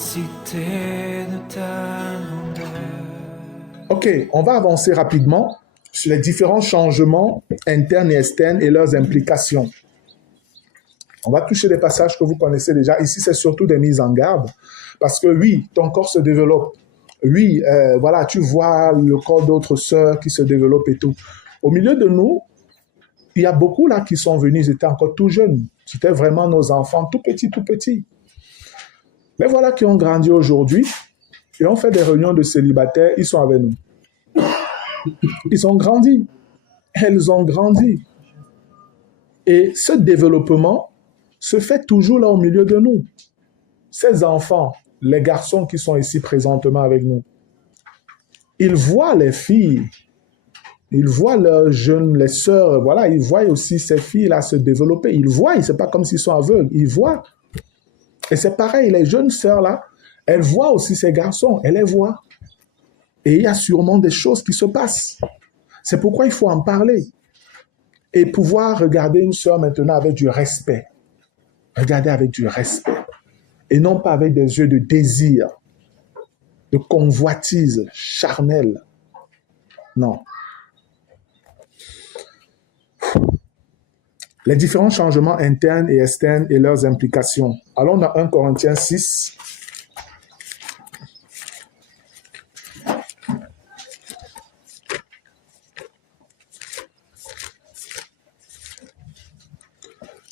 l'immensité de ta grandeur. Ok, on va avancer rapidement sur les différents changements internes et externes et leurs implications. On va toucher des passages que vous connaissez déjà. Ici, c'est surtout des mises en garde. Parce que oui, ton corps se développe. Oui, voilà, tu vois le corps d'autres sœurs qui se développent et tout. Au milieu de nous, il y a beaucoup là qui sont venus, ils étaient encore tout jeunes. C'était vraiment nos enfants, tout petits, tout petits. Mais voilà qui ont grandi aujourd'hui. Et on fait des réunions de célibataires, ils sont avec nous. Ils ont grandi. Elles ont grandi. Et ce développement se fait toujours là au milieu de nous. Ces enfants, les garçons qui sont ici présentement avec nous, ils voient les filles, ils voient leurs jeunes, les sœurs, voilà, ils voient aussi ces filles-là se développer. Ils voient, c'est pas comme s'ils sont aveugles, ils voient. Et c'est pareil, les jeunes sœurs-là, elles voient aussi ces garçons, elles les voient. Et il y a sûrement des choses qui se passent. C'est pourquoi il faut en parler. Et pouvoir regarder une sœur maintenant avec du respect. Regarder avec du respect. Et non pas avec des yeux de désir, de convoitise charnelle. Non. Les différents changements internes et externes et leurs implications. Alors, on a 1 Corinthiens 6.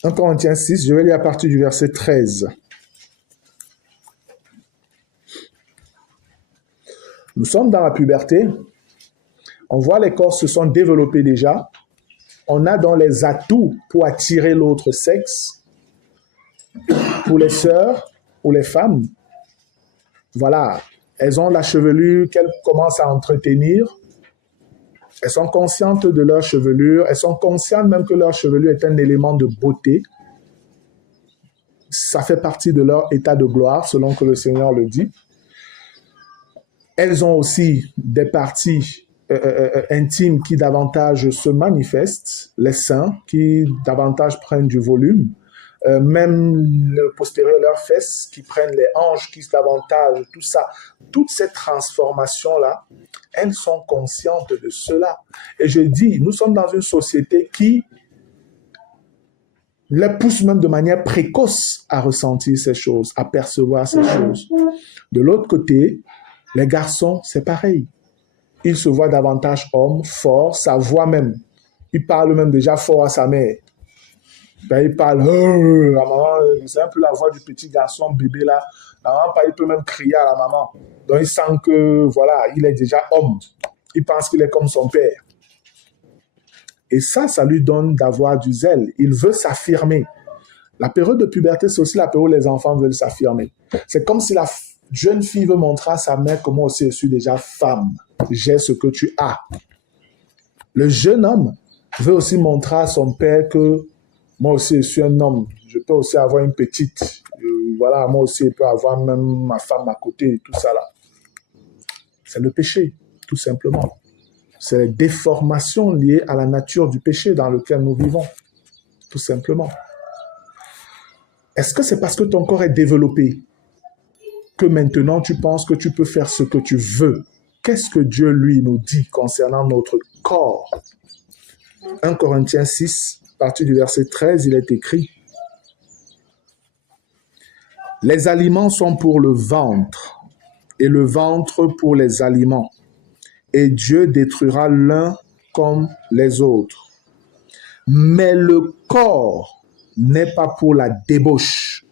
« 1 Corinthiens 6, je vais lire à partir du verset 13. Nous sommes dans la puberté. On voit les corps se sont développés déjà. On a donc les atouts pour attirer l'autre sexe. Pour les sœurs ou les femmes, voilà, elles ont la chevelure qu'elles commencent à entretenir. Elles sont conscientes de leur chevelure. Elles sont conscientes même que leur chevelure est un élément de beauté. Ça fait partie de leur état de gloire, selon que le Seigneur le dit. Elles ont aussi des parties intimes qui davantage se manifestent, les seins qui davantage prennent du volume, même le postérieur de leurs fesses qui prennent les hanches qui davantage, tout ça. Toutes ces transformations-là, elles sont conscientes de cela. Et je dis, nous sommes dans une société qui les pousse même de manière précoce à ressentir ces choses, à percevoir ces choses. De l'autre côté, les garçons, c'est pareil. Ils se voient davantage hommes, forts, sa voix même. Il parle même déjà fort à sa mère. Ben, il parle, la maman, c'est un peu la voix du petit garçon, bébé là. La maman, il peut même crier à la maman. Donc, il sent que, voilà, il est déjà homme. Il pense qu'il est comme son père. Et ça lui donne d'avoir du zèle. Il veut s'affirmer. La période de puberté, c'est aussi la période où les enfants veulent s'affirmer. C'est comme si la jeune fille veut montrer à sa mère que moi aussi, je suis déjà femme. J'ai ce que tu as. Le jeune homme veut aussi montrer à son père que moi aussi, je suis un homme. Je peux aussi avoir une petite. Voilà, moi aussi, je peux avoir même ma femme à côté, tout ça là. C'est le péché, tout simplement. C'est les déformations liées à la nature du péché dans lequel nous vivons, tout simplement. Est-ce que c'est parce que ton corps est développé que maintenant tu penses que tu peux faire ce que tu veux? Qu'est-ce que Dieu, lui, nous dit concernant notre corps? 1 Corinthiens 6, à partir du verset 13, il est écrit: « Les aliments sont pour le ventre, et le ventre pour les aliments. Et Dieu détruira l'un comme les autres. Mais le corps n'est pas pour la débauche. »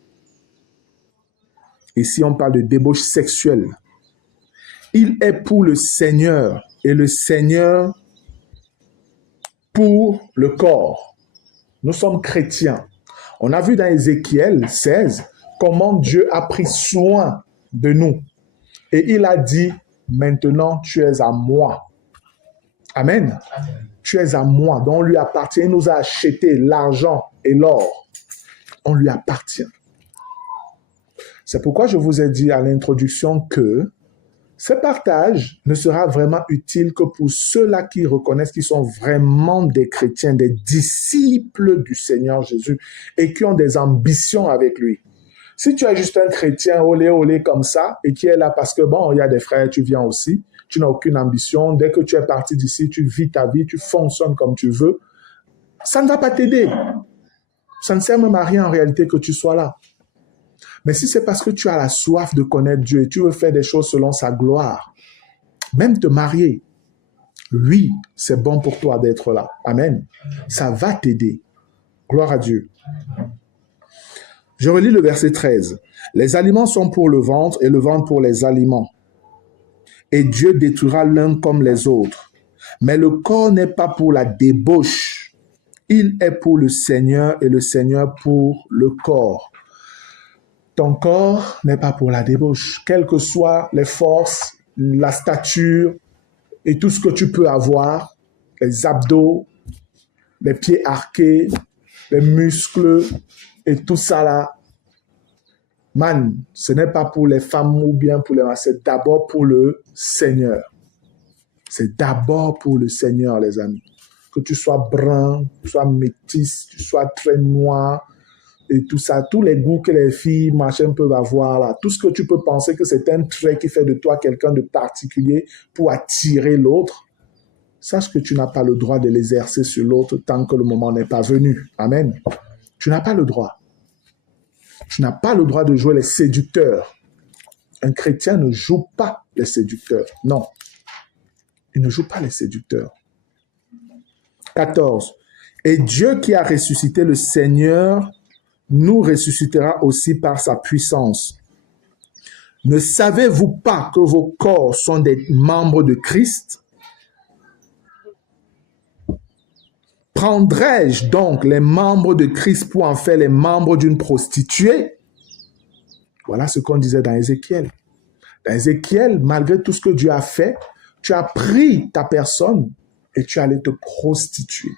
Ici, on parle de débauche sexuelle. « Il est pour le Seigneur, et le Seigneur pour le corps. » Nous sommes chrétiens. On a vu dans Ézéchiel 16 comment Dieu a pris soin de nous. Et il a dit: maintenant, tu es à moi. Amen. Amen. Tu es à moi. Donc, on lui appartient. Il nous a acheté l'argent et l'or. On lui appartient. C'est pourquoi je vous ai dit à l'introduction que ce partage ne sera vraiment utile que pour ceux-là qui reconnaissent qu'ils sont vraiment des chrétiens, des disciples du Seigneur Jésus et qui ont des ambitions avec lui. Si tu es juste un chrétien olé olé comme ça et qui est là parce que bon, il y a des frères, tu viens aussi, tu n'as aucune ambition, dès que tu es parti d'ici, tu vis ta vie, tu fonctionnes comme tu veux, ça ne va pas t'aider. Ça ne sert même à rien en réalité que tu sois là. Mais si c'est parce que tu as la soif de connaître Dieu et tu veux faire des choses selon sa gloire, même te marier, oui, c'est bon pour toi d'être là. Amen. Ça va t'aider. Gloire à Dieu. Je relis le verset 13. Les aliments sont pour le ventre et le ventre pour les aliments. Et Dieu détruira l'un comme les autres. Mais le corps n'est pas pour la débauche. Il est pour le Seigneur et le Seigneur pour le corps. Ton corps n'est pas pour la débauche. Quelles que soient les forces, la stature et tout ce que tu peux avoir, les abdos, les pieds arqués, les muscles et tout ça là, man, ce n'est pas pour les femmes ou bien pour les mâles, c'est d'abord pour le Seigneur. C'est d'abord pour le Seigneur, les amis. Que tu sois brun, que tu sois métis, que tu sois très noir et tout ça, tous les goûts que les filles, machin, peuvent avoir là, tout ce que tu peux penser que c'est un trait qui fait de toi quelqu'un de particulier pour attirer l'autre, sache que tu n'as pas le droit de l'exercer sur l'autre tant que le moment n'est pas venu. Amen. Tu n'as pas le droit. Tu n'as pas le droit de jouer les séducteurs. Un chrétien ne joue pas les séducteurs. Non. Il ne joue pas les séducteurs. 14. Et Dieu qui a ressuscité le Seigneur nous ressuscitera aussi par sa puissance. Ne savez-vous pas que vos corps sont des membres de Christ? Prendrais-je donc les membres de Christ pour en faire les membres d'une prostituée? Voilà ce qu'on disait dans Ézéchiel. Dans Ézéchiel, malgré tout ce que Dieu a fait, tu as pris ta personne et tu allais te prostituer.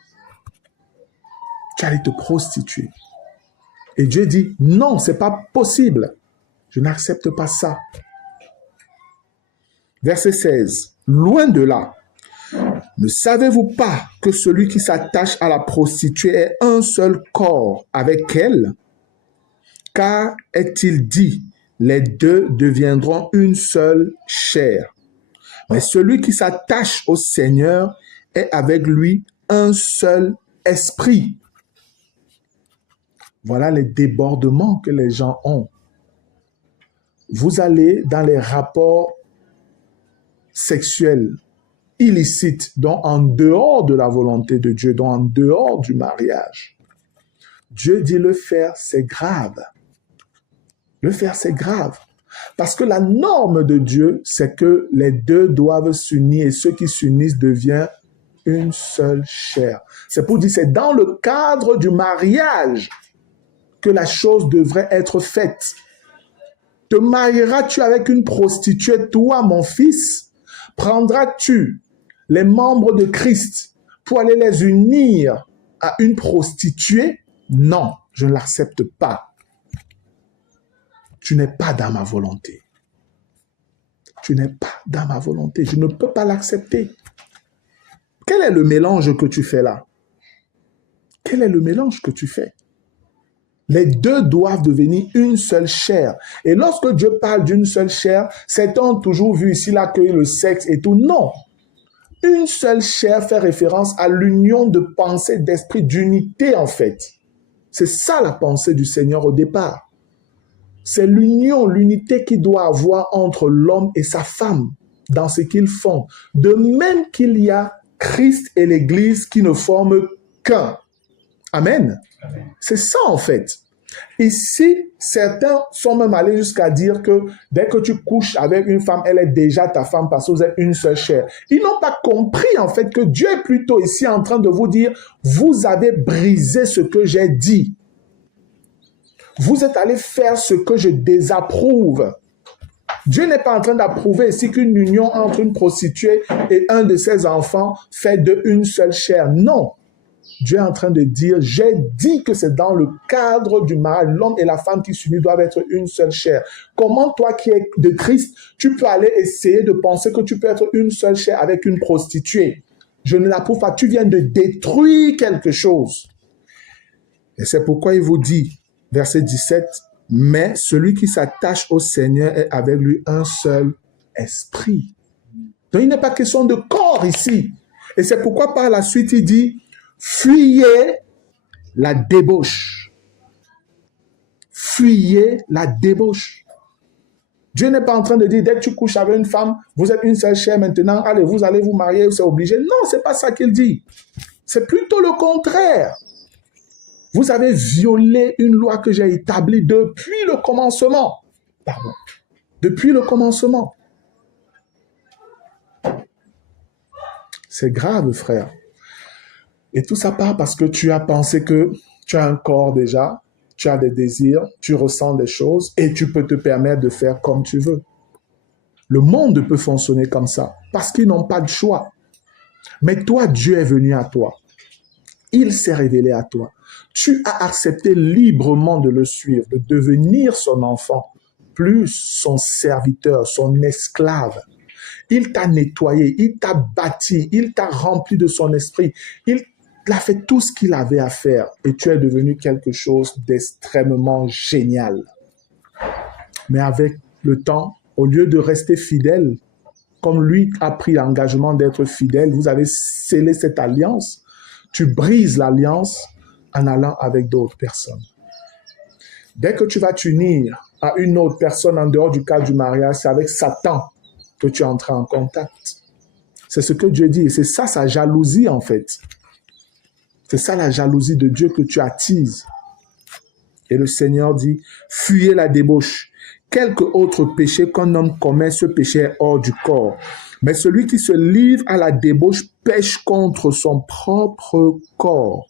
Tu allais te prostituer. Et Dieu dit, non, ce n'est pas possible. Je n'accepte pas ça. Verset 16. Loin de là. Ne savez-vous pas que celui qui s'attache à la prostituée est un seul corps avec elle? Car est-il dit, les deux deviendront une seule chair. Mais celui qui s'attache au Seigneur est avec lui un seul esprit. Voilà les débordements que les gens ont. Vous allez dans les rapports sexuels illicites, donc en dehors de la volonté de Dieu, donc en dehors du mariage. Dieu dit le faire, c'est grave. Le faire, c'est grave. Parce que la norme de Dieu, c'est que les deux doivent s'unir et ceux qui s'unissent deviennent une seule chair. C'est pour dire, c'est dans le cadre du mariage que la chose devrait être faite. Te marieras-tu avec une prostituée, toi, mon fils? Prendras-tu les membres de Christ pour aller les unir à une prostituée? Non, je ne l'accepte pas. Tu n'es pas dans ma volonté. Tu n'es pas dans ma volonté. Je ne peux pas l'accepter. Quel est le mélange que tu fais là? Quel est le mélange que tu fais? Les deux doivent devenir une seule chair. Et lorsque Dieu parle d'une seule chair, certains ont toujours vu ici là que le sexe et tout. Non. Une seule chair fait référence à l'union de pensée, d'esprit, d'unité en fait. C'est ça la pensée du Seigneur au départ. C'est l'union, l'unité qu'il doit avoir entre l'homme et sa femme dans ce qu'ils font. De même qu'il y a Christ et l'Église qui ne forment qu'un. Amen. C'est ça en fait. Ici, certains sont même allés jusqu'à dire que dès que tu couches avec une femme, elle est déjà ta femme parce que vous êtes une seule chair. Ils n'ont pas compris en fait que Dieu est plutôt ici en train de vous dire, vous avez brisé ce que j'ai dit. Vous êtes allé faire ce que je désapprouve. Dieu n'est pas en train d'approuver ici qu'une union entre une prostituée et un de ses enfants fait de une seule chair. Non. Dieu est en train de dire, j'ai dit que c'est dans le cadre du mariage, l'homme et la femme qui s'unissent doivent être une seule chair. Comment toi qui es de Christ, tu peux aller essayer de penser que tu peux être une seule chair avec une prostituée? Je ne l'approuve pas. Tu viens de détruire quelque chose. Et c'est pourquoi il vous dit, verset 17, Mais celui qui s'attache au Seigneur est avec lui un seul esprit. Donc, il n'est pas question de corps ici. Et c'est pourquoi par la suite, il dit, fuyez la débauche. Fuyez la débauche. Dieu n'est pas en train de dire, dès que tu couches avec une femme, vous êtes une seule chair maintenant, allez, vous allez vous marier, c'est obligé. Non, c'est pas ça qu'il dit. C'est plutôt le contraire. Vous avez violé une loi que j'ai établie depuis le commencement. Pardon. Depuis le commencement. C'est grave, frère. Et tout ça part parce que tu as pensé que tu as un corps déjà, tu as des désirs, tu ressens des choses et tu peux te permettre de faire comme tu veux. Le monde peut fonctionner comme ça parce qu'ils n'ont pas de choix. Mais toi, Dieu est venu à toi. Il s'est révélé à toi. Tu as accepté librement de le suivre, de devenir son enfant, plus son serviteur, son esclave. Il t'a nettoyé, il t'a bâti, il t'a rempli de son esprit. Il a fait tout ce qu'il avait à faire et tu es devenu quelque chose d'extrêmement génial. Mais avec le temps, au lieu de rester fidèle, comme lui a pris l'engagement d'être fidèle, vous avez scellé cette alliance. Tu brises l'alliance en allant avec d'autres personnes. Dès que tu vas t'unir à une autre personne en dehors du cadre du mariage, c'est avec Satan que tu entres en contact. C'est ce que Dieu dit et c'est ça sa jalousie en fait. C'est ça la jalousie de Dieu que tu attises. Et le Seigneur dit, fuyez la débauche. Quelque autre péché qu'un homme commet, ce péché est hors du corps. Mais celui qui se livre à la débauche pêche contre son propre corps.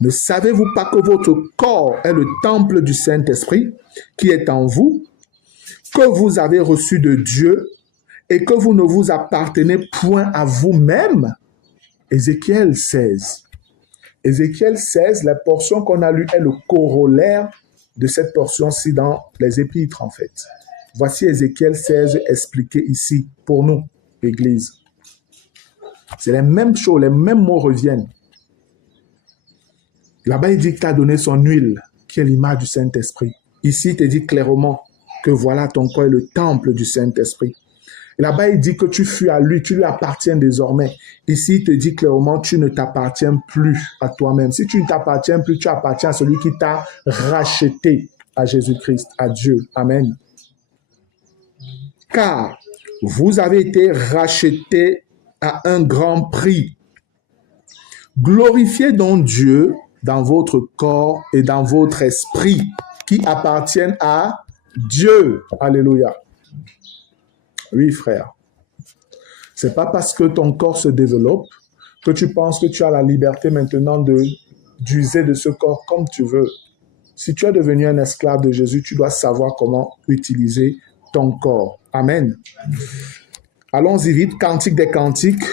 Ne savez-vous pas que votre corps est le temple du Saint-Esprit qui est en vous, que vous avez reçu de Dieu et que vous ne vous appartenez point à vous-même? Ézéchiel 16. Ézéchiel 16, la portion qu'on a lue est le corollaire de cette portion-ci dans les Épîtres, en fait. Voici Ézéchiel 16 expliqué ici pour nous, l'Église. C'est les mêmes choses, les mêmes mots reviennent. Là-bas, il dit que tu as donné son huile, qui est l'image du Saint-Esprit. Ici, il te dit clairement que voilà, ton corps est le temple du Saint-Esprit. Et là-bas, il dit que tu fuis à lui, tu lui appartiens désormais. Ici, il te dit clairement, tu ne t'appartiens plus à toi-même. Si tu ne t'appartiens plus, tu appartiens à celui qui t'a racheté, à Jésus-Christ, à Dieu. Amen. Car vous avez été rachetés à un grand prix. Glorifiez donc Dieu dans votre corps et dans votre esprit qui appartiennent à Dieu. Alléluia. Oui, frère. C'est pas parce que ton corps se développe que tu penses que tu as la liberté maintenant d'user de ce corps comme tu veux. Si tu es devenu un esclave de Jésus, tu dois savoir comment utiliser ton corps. Amen. Allons-y vite. Cantique des cantiques.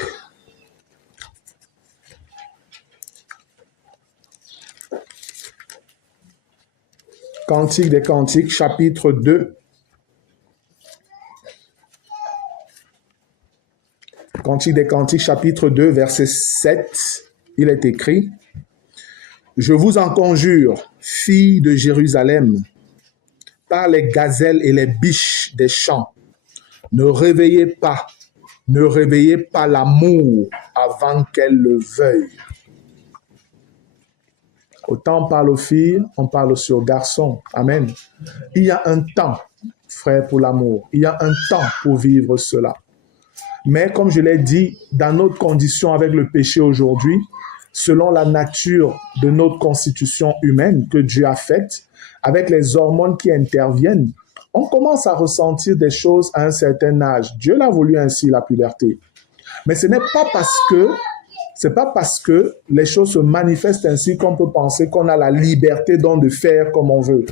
Cantique des cantiques, chapitre 2. Cantique des cantiques, chapitre 2, verset 7. Il est écrit, « Je vous en conjure, filles de Jérusalem, par les gazelles et les biches des champs, ne réveillez pas l'amour avant qu'elle le veuille. » Autant on parle aux filles, on parle aussi aux garçons. Amen. Il y a un temps, frère, pour l'amour. Il y a un temps pour vivre cela. Mais comme je l'ai dit, dans notre condition avec le péché aujourd'hui, selon la nature de notre constitution humaine que Dieu a faite, avec les hormones qui interviennent, on commence à ressentir des choses à un certain âge. Dieu l'a voulu ainsi, la puberté. Mais ce n'est pas parce que les choses se manifestent ainsi qu'on peut penser qu'on a la liberté donc de faire comme on veut.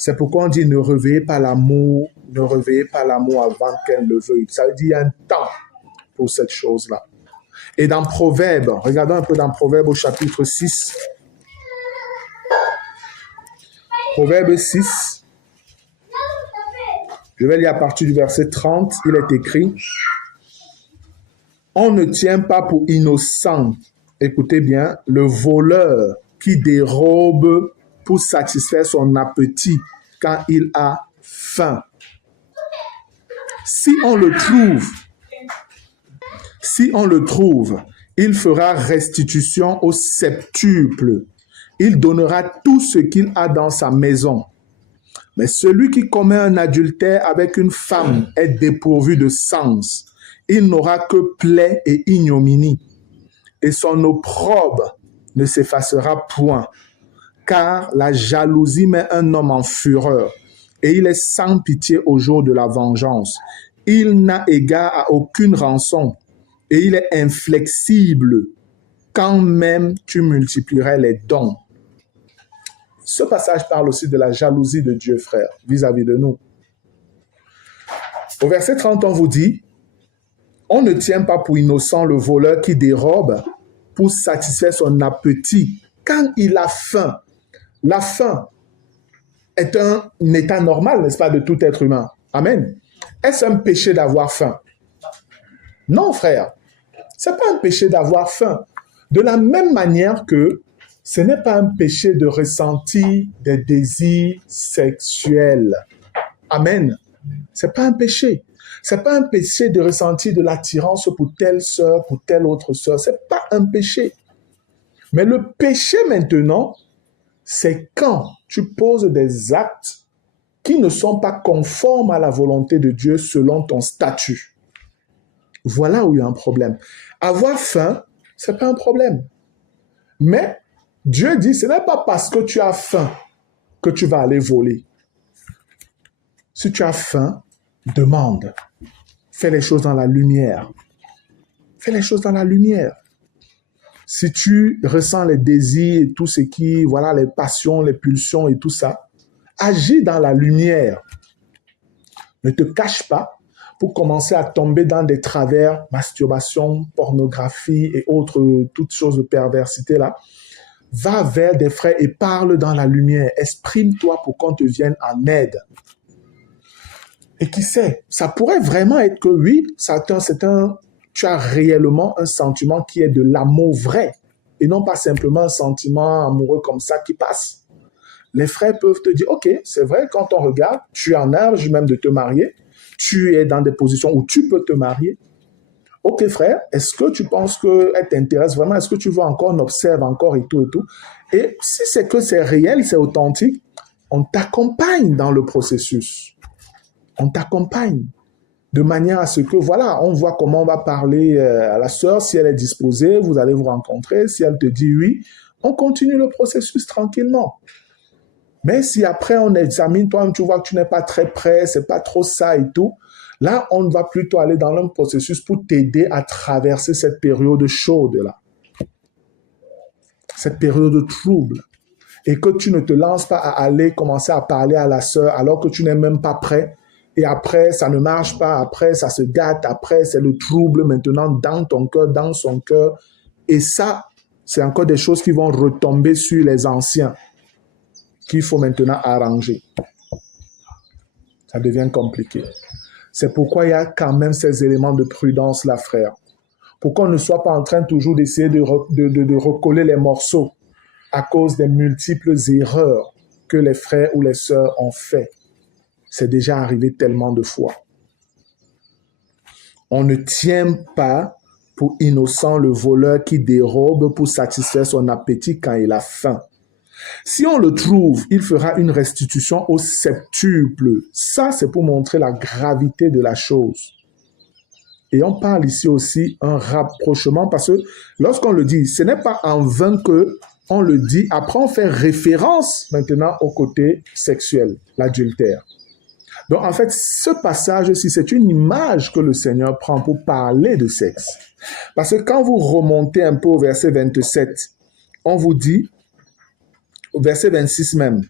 C'est pourquoi on dit ne réveillez pas l'amour avant qu'elle le veuille. Ça veut dire qu'il y a un temps pour cette chose-là. Et dans Proverbes, regardons un peu dans Proverbes au chapitre 6. Proverbes 6. Je vais lire à partir du verset 30. Il est écrit, « On ne tient pas pour innocent, écoutez bien, le voleur qui dérobe pour satisfaire son appétit quand il a faim. Si on le trouve, il fera restitution au septuple. Il donnera tout ce qu'il a dans sa maison. Mais celui qui commet un adultère avec une femme est dépourvu de sens. Il n'aura que plaie et ignominie. Et son opprobre ne s'effacera point. Car la jalousie met un homme en fureur. Et il est sans pitié au jour de la vengeance. Il n'a égard à aucune rançon. Et il est inflexible quand même tu multiplierais les dons. Ce passage parle aussi de la jalousie de Dieu, frère, vis-à-vis de nous. Au verset 30, on vous dit, on ne tient pas pour innocent le voleur qui dérobe pour satisfaire son appétit quand il a faim. La faim est un état normal, n'est-ce pas, de tout être humain. Amen. Est-ce un péché d'avoir faim? Non, frère. Ce n'est pas un péché d'avoir faim. De la même manière que ce n'est pas un péché de ressentir des désirs sexuels. Amen. Ce n'est pas un péché. Ce n'est pas un péché de ressentir de l'attirance pour telle sœur, pour telle autre sœur. Ce n'est pas un péché. Mais le péché maintenant, c'est quand tu poses des actes qui ne sont pas conformes à la volonté de Dieu selon ton statut. Voilà où il y a un problème. Avoir faim, ce n'est pas un problème. Mais Dieu dit, ce n'est pas parce que tu as faim que tu vas aller voler. Si tu as faim, demande. Fais les choses dans la lumière. Fais les choses dans la lumière. Si tu ressens les désirs et tout ce qui, voilà, les passions, les pulsions et tout ça, agis dans la lumière. Ne te cache pas pour commencer à tomber dans des travers, masturbation, pornographie et autres, toutes choses de perversité là. Va vers des frères et parle dans la lumière. Exprime-toi pour qu'on te vienne en aide. Et qui sait, ça pourrait vraiment être que oui, tu as réellement un sentiment qui est de l'amour vrai et non pas simplement un sentiment amoureux comme ça qui passe. Les frères peuvent te dire, ok, c'est vrai, quand on regarde, tu es en âge même de te marier, tu es dans des positions où tu peux te marier. Ok frère, est-ce que tu penses qu'elle t'intéresse vraiment? Est-ce que tu veux encore, on observe encore et tout et tout? Et si c'est que c'est réel, c'est authentique, on t'accompagne dans le processus. On t'accompagne de manière à ce que, voilà, on voit comment on va parler à la sœur. Si elle est disposée, vous allez vous rencontrer. Si elle te dit oui, on continue le processus tranquillement. Mais si après on examine, toi, tu vois que tu n'es pas très prêt, c'est pas trop ça et tout, là, on va plutôt aller dans un processus pour t'aider à traverser cette période chaude-là. Cette période de trouble. Et que tu ne te lances pas à aller commencer à parler à la sœur alors que tu n'es même pas prêt. Et après, ça ne marche pas. Après, ça se gâte. Après, c'est le trouble maintenant dans ton cœur, dans son cœur. Et ça, c'est encore des choses qui vont retomber sur les anciens qu'il faut maintenant arranger. Ça devient compliqué. C'est pourquoi il y a quand même ces éléments de prudence là, frère. Pour qu'on ne soit pas en train toujours d'essayer de recoller les morceaux à cause des multiples erreurs que les frères ou les sœurs ont fait. C'est déjà arrivé tellement de fois. On ne tient pas pour innocent le voleur qui dérobe pour satisfaire son appétit quand il a faim. Si on le trouve, il fera une restitution au septuple. Ça, c'est pour montrer la gravité de la chose. Et on parle ici aussi un rapprochement parce que lorsqu'on le dit, ce n'est pas en vain que on le dit. Après, on fait référence maintenant au côté sexuel, l'adultère. Donc, en fait, ce passage-ci, c'est une image que le Seigneur prend pour parler de sexe. Parce que quand vous remontez un peu au verset 27, on vous dit, au verset 26 même,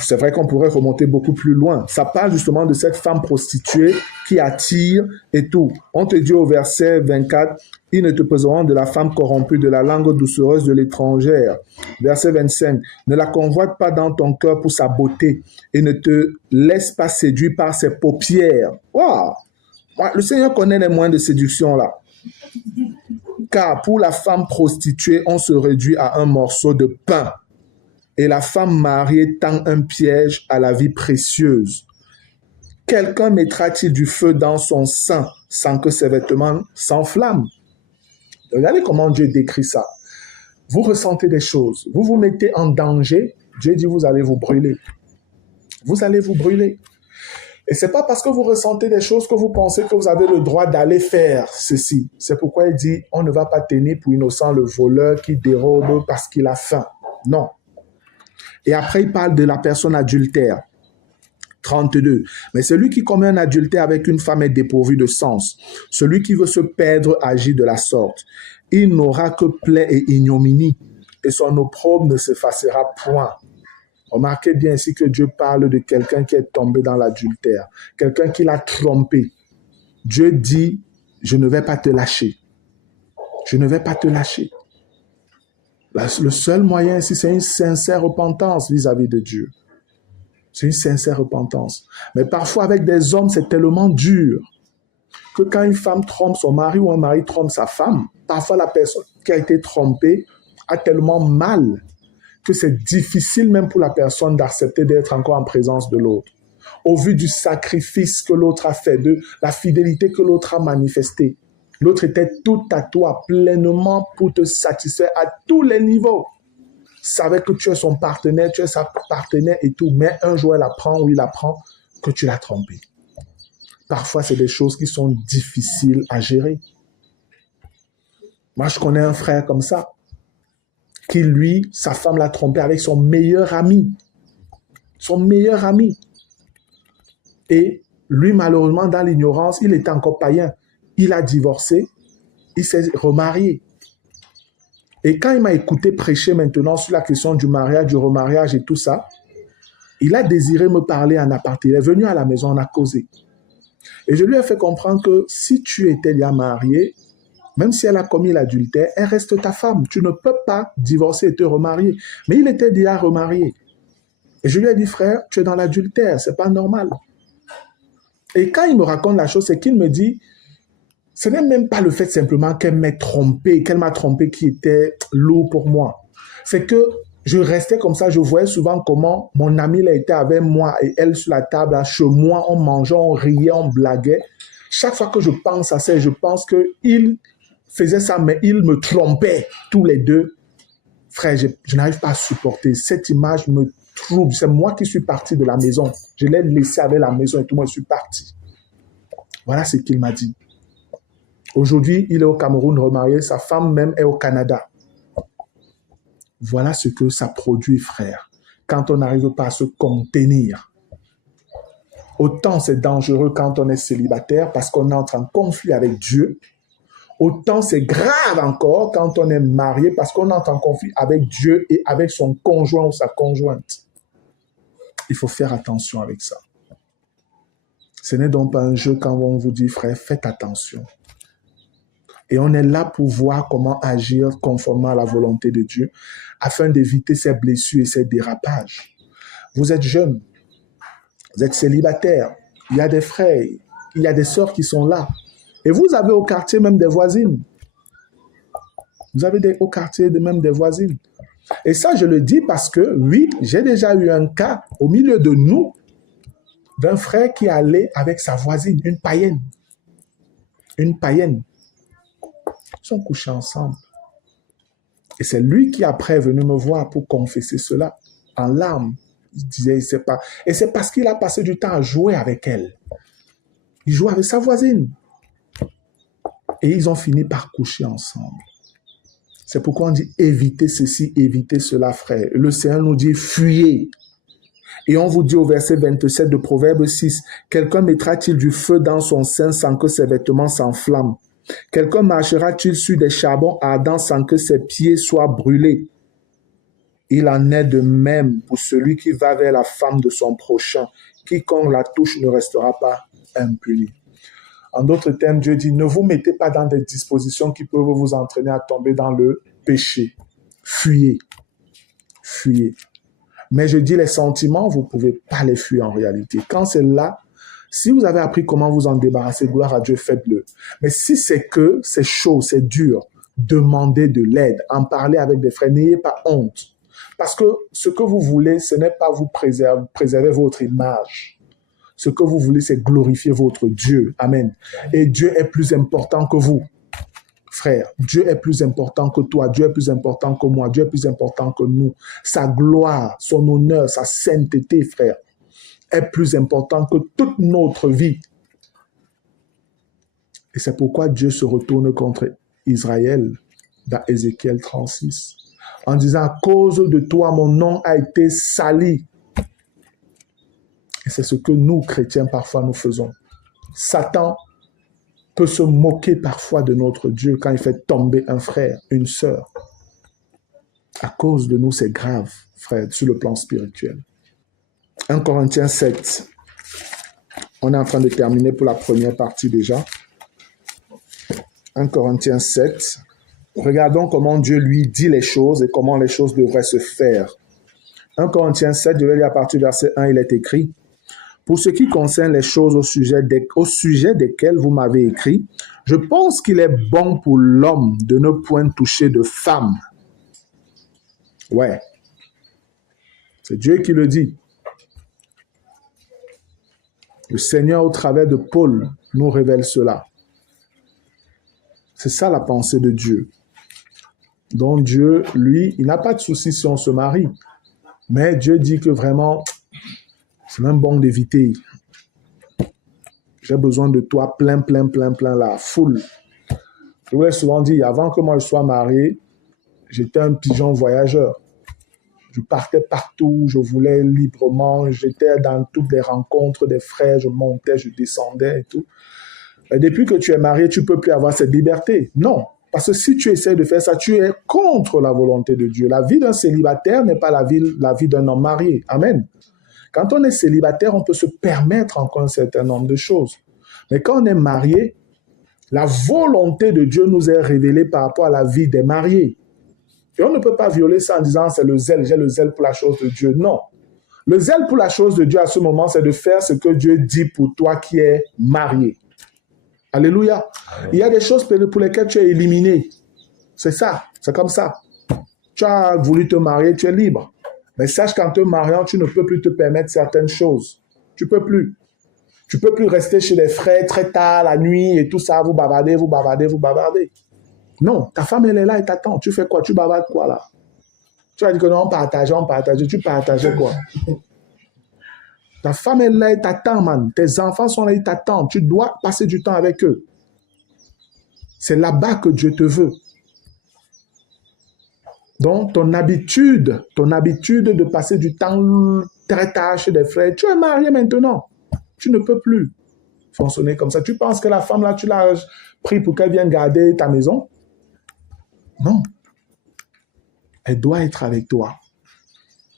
c'est vrai qu'on pourrait remonter beaucoup plus loin. Ça parle justement de cette femme prostituée qui attire et tout. On te dit au verset 24, « Ils ne te poseront de la femme corrompue, de la langue doucereuse de l'étrangère. » Verset 25, « Ne la convoite pas dans ton cœur pour sa beauté et ne te laisse pas séduire par ses paupières. » Wow! Le Seigneur connaît les moyens de séduction là. Car pour la femme prostituée, on se réduit à un morceau de pain. et la femme mariée tend un piège à la vie précieuse. Quelqu'un mettra-t-il du feu dans son sein sans que ses vêtements s'enflamment? Regardez comment Dieu décrit ça. Vous ressentez des choses, vous vous mettez en danger, Dieu dit vous allez vous brûler. Vous allez vous brûler. Et ce n'est pas parce que vous ressentez des choses que vous pensez que vous avez le droit d'aller faire ceci. C'est pourquoi il dit, on ne va pas tenir pour innocent le voleur qui dérobe parce qu'il a faim. Non. Et après, il parle de la personne adultère. 32. Mais celui qui commet un adultère avec une femme est dépourvu de sens. Celui qui veut se perdre agit de la sorte. Il n'aura que plaie et ignominie, et son opprobre ne s'effacera point. Remarquez bien ici que Dieu parle de quelqu'un qui est tombé dans l'adultère, quelqu'un qui l'a trompé. Dieu dit, je ne vais pas te lâcher. Je ne vais pas te lâcher. Le seul moyen ici, c'est une sincère repentance vis-à-vis de Dieu. C'est une sincère repentance. Mais parfois, avec des hommes, c'est tellement dur que quand une femme trompe son mari ou un mari trompe sa femme, parfois la personne qui a été trompée a tellement mal que c'est difficile même pour la personne d'accepter d'être encore en présence de l'autre. Au vu du sacrifice que l'autre a fait, de la fidélité que l'autre a manifestée. L'autre était tout à toi, pleinement pour te satisfaire à tous les niveaux. Savait que tu es son partenaire, tu es sa partenaire et tout, mais un jour elle apprend ou il apprend que tu l'as trompé. Parfois, c'est des choses qui sont difficiles à gérer. Moi, je connais un frère comme ça, qui lui, sa femme l'a trompé avec son meilleur ami. Son meilleur ami. Et lui, malheureusement, dans l'ignorance, il était encore païen. Il a divorcé, il s'est remarié. Et quand il m'a écouté prêcher maintenant sur la question du mariage, du remariage et tout ça, il a désiré me parler en aparté. Il est venu à la maison, on a causé. Et je lui ai fait comprendre que si tu étais déjà marié, même si elle a commis l'adultère, elle reste ta femme. Tu ne peux pas divorcer et te remarier. Mais il était déjà remarié. Et je lui ai dit, frère, tu es dans l'adultère, c'est pas normal. Et quand il me raconte la chose, c'est qu'il me dit, ce n'est même pas le fait simplement qu'elle m'a trompé qui était lourd pour moi. C'est que je restais comme ça, je voyais souvent comment mon ami là, était avec moi et elle sur la table, là, chez moi, on mangeait, on riait, on blaguait. Chaque fois que je pense à ça, je pense qu'il faisait ça, mais il me trompait tous les deux. Frère, je n'arrive pas à supporter. Cette image me trouble. C'est moi qui suis parti de la maison. Je l'ai laissé avec la maison et tout, moi je suis parti. Voilà ce qu'il m'a dit. Aujourd'hui, il est au Cameroun remarié, sa femme même est au Canada. Voilà ce que ça produit, frère, quand on n'arrive pas à se contenir. Autant c'est dangereux quand on est célibataire parce qu'on entre en conflit avec Dieu. Autant c'est grave encore quand on est marié parce qu'on entre en conflit avec Dieu et avec son conjoint ou sa conjointe. Il faut faire attention avec ça. Ce n'est donc pas un jeu quand on vous dit, frère, faites attention. Et on est là pour voir comment agir conformément à la volonté de Dieu afin d'éviter ces blessures et ces dérapages. Vous êtes jeune, vous êtes célibataire, il y a des frères, il y a des sœurs qui sont là. Et vous avez au quartier même des voisines. Vous avez au quartier même des voisines. Et ça, je le dis parce que, oui, j'ai déjà eu un cas au milieu de nous d'un frère qui allait avec sa voisine, une païenne. Une païenne. Ils sont couchés ensemble. Et c'est lui qui après est venu me voir pour confesser cela en larmes. Il disait, il sait pas. Et c'est parce qu'il a passé du temps à jouer avec elle. Il jouait avec sa voisine. Et ils ont fini par coucher ensemble. C'est pourquoi on dit évitez ceci, évitez cela, frère. Le Seigneur nous dit fuyez. Et on vous dit au verset 27 de Proverbe 6, quelqu'un mettra-t-il du feu dans son sein sans que ses vêtements s'enflamment? Quelqu'un marchera-t-il sur des charbons ardents sans que ses pieds soient brûlés? Il en est de même pour celui qui va vers la femme de son prochain. Quiconque la touche ne restera pas impuni. En d'autres termes, Dieu dit, ne vous mettez pas dans des dispositions qui peuvent vous entraîner à tomber dans le péché. Fuyez. Fuyez. Mais je dis les sentiments, vous ne pouvez pas les fuir en réalité. Quand c'est là, si vous avez appris comment vous en débarrasser, gloire à Dieu, faites-le. Mais si c'est que c'est chaud, c'est dur, demandez de l'aide, en parler avec des frères, n'ayez pas honte. Parce que ce que vous voulez, ce n'est pas vous préserver votre image. Ce que vous voulez, c'est glorifier votre Dieu. Amen. Et Dieu est plus important que vous, frère. Dieu est plus important que toi. Dieu est plus important que moi. Dieu est plus important que nous. Sa gloire, son honneur, sa sainteté, frère, est plus important que toute notre vie. Et c'est pourquoi Dieu se retourne contre Israël dans Ézéchiel 36, en disant, à cause de toi, mon nom a été sali. Et c'est ce que nous, chrétiens, parfois nous faisons. Satan peut se moquer parfois de notre Dieu quand il fait tomber un frère, une sœur. À cause de nous, c'est grave, frère, sur le plan spirituel. 1 Corinthiens 7. On est en train de terminer pour la première partie déjà. 1 Corinthiens 7. Regardons comment Dieu lui dit les choses et comment les choses devraient se faire. 1 Corinthiens 7, je vais lire à partir du verset 1, il est écrit: pour ce qui concerne les choses au sujet desquelles vous m'avez écrit, je pense qu'il est bon pour l'homme de ne point toucher de femme. Ouais. C'est Dieu qui le dit. Le Seigneur, au travers de Paul, nous révèle cela. C'est ça la pensée de Dieu. Donc Dieu, lui, il n'a pas de souci si on se marie. Mais Dieu dit que vraiment, c'est même bon d'éviter. J'ai besoin de toi plein, la foule. Je vous l'ai souvent dit, avant que moi je sois marié, j'étais un pigeon voyageur. Je partais partout, je voulais librement, j'étais dans toutes les rencontres des frères, je montais, je descendais et tout. Et depuis que tu es marié, tu ne peux plus avoir cette liberté. Non, parce que si tu essaies de faire ça, tu es contre la volonté de Dieu. La vie d'un célibataire n'est pas la vie d'un homme marié. Amen. Quand on est célibataire, on peut se permettre encore un certain nombre de choses. Mais quand on est marié, la volonté de Dieu nous est révélée par rapport à la vie des mariés. Et on ne peut pas violer ça en disant c'est le zèle, j'ai le zèle pour la chose de Dieu. Non. Le zèle pour la chose de Dieu à ce moment, c'est de faire ce que Dieu dit pour toi qui es marié. Alléluia. Il y a des choses pour lesquelles tu es éliminé. C'est ça. C'est comme ça. Tu as voulu te marier, tu es libre. Mais sache qu'en te mariant, tu ne peux plus te permettre certaines choses. Tu peux plus. Tu peux plus rester chez les frères très tard, la nuit et tout ça, vous bavardez. Non, ta femme, elle est là et t'attend. Tu fais quoi? Tu bavardes quoi là? Tu vas dire que non, on partageait. Tu partageais quoi? Ta femme est là et t'attend, man. Tes enfants sont là et t'attendent. Tu dois passer du temps avec eux. C'est là-bas que Dieu te veut. Donc, ton habitude de passer du temps très tard chez des frères, tu es marié maintenant. Tu ne peux plus fonctionner comme ça. Tu penses que la femme, là, tu l'as pris pour qu'elle vienne garder ta maison? Non. Elle doit être avec toi.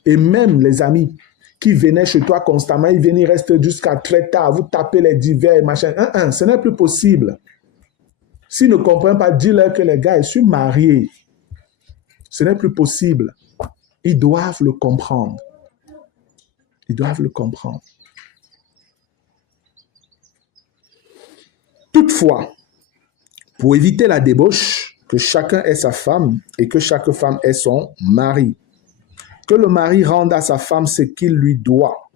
Et même les amis qui venaient chez toi constamment, ils restent jusqu'à très tard, vous tapez les divers, machin. Ce n'est plus possible. S'ils ne comprennent pas, dis-leur que les gars, je suis marié. Ce n'est plus possible. Ils doivent le comprendre. Ils doivent le comprendre. Toutefois, pour éviter la débauche, que chacun ait sa femme et que chaque femme ait son mari. Que le mari rende à sa femme ce qu'il lui doit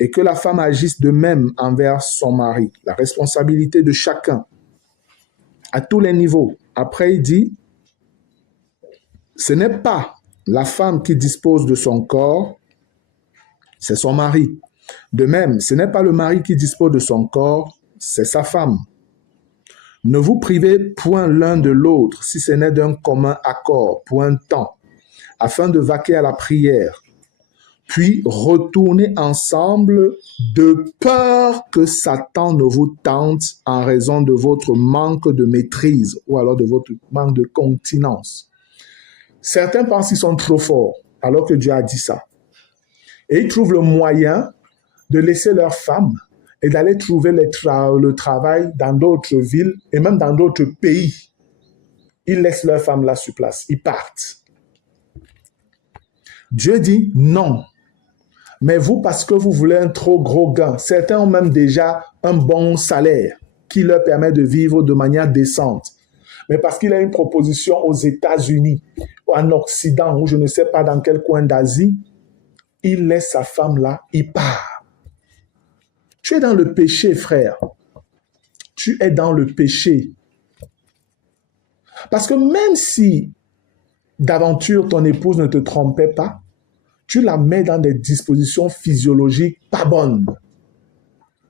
et que la femme agisse de même envers son mari. La responsabilité de chacun à tous les niveaux. Après, il dit, ce n'est pas la femme qui dispose de son corps, c'est son mari. De même, ce n'est pas le mari qui dispose de son corps, c'est sa femme. Ne vous privez point l'un de l'autre, si ce n'est d'un commun accord, pour un temps, afin de vaquer à la prière, puis retournez ensemble de peur que Satan ne vous tente en raison de votre manque de maîtrise ou alors de votre manque de continence. Certains pensent qu'ils sont trop forts, alors que Dieu a dit ça. Et ils trouvent le moyen de laisser leur femme et d'aller trouver le travail dans d'autres villes et même dans d'autres pays. Ils laissent leur femme là sur place. Ils partent. Dieu dit non. Mais vous, parce que vous voulez un trop gros gain, certains ont même déjà un bon salaire qui leur permet de vivre de manière décente. Mais parce qu'il a une proposition aux États-Unis en Occident ou je ne sais pas dans quel coin d'Asie, il laisse sa femme là, il part. Tu es dans le péché, frère. Tu es dans le péché. Parce que même si d'aventure ton épouse ne te trompait pas, tu la mets dans des dispositions physiologiques pas bonnes.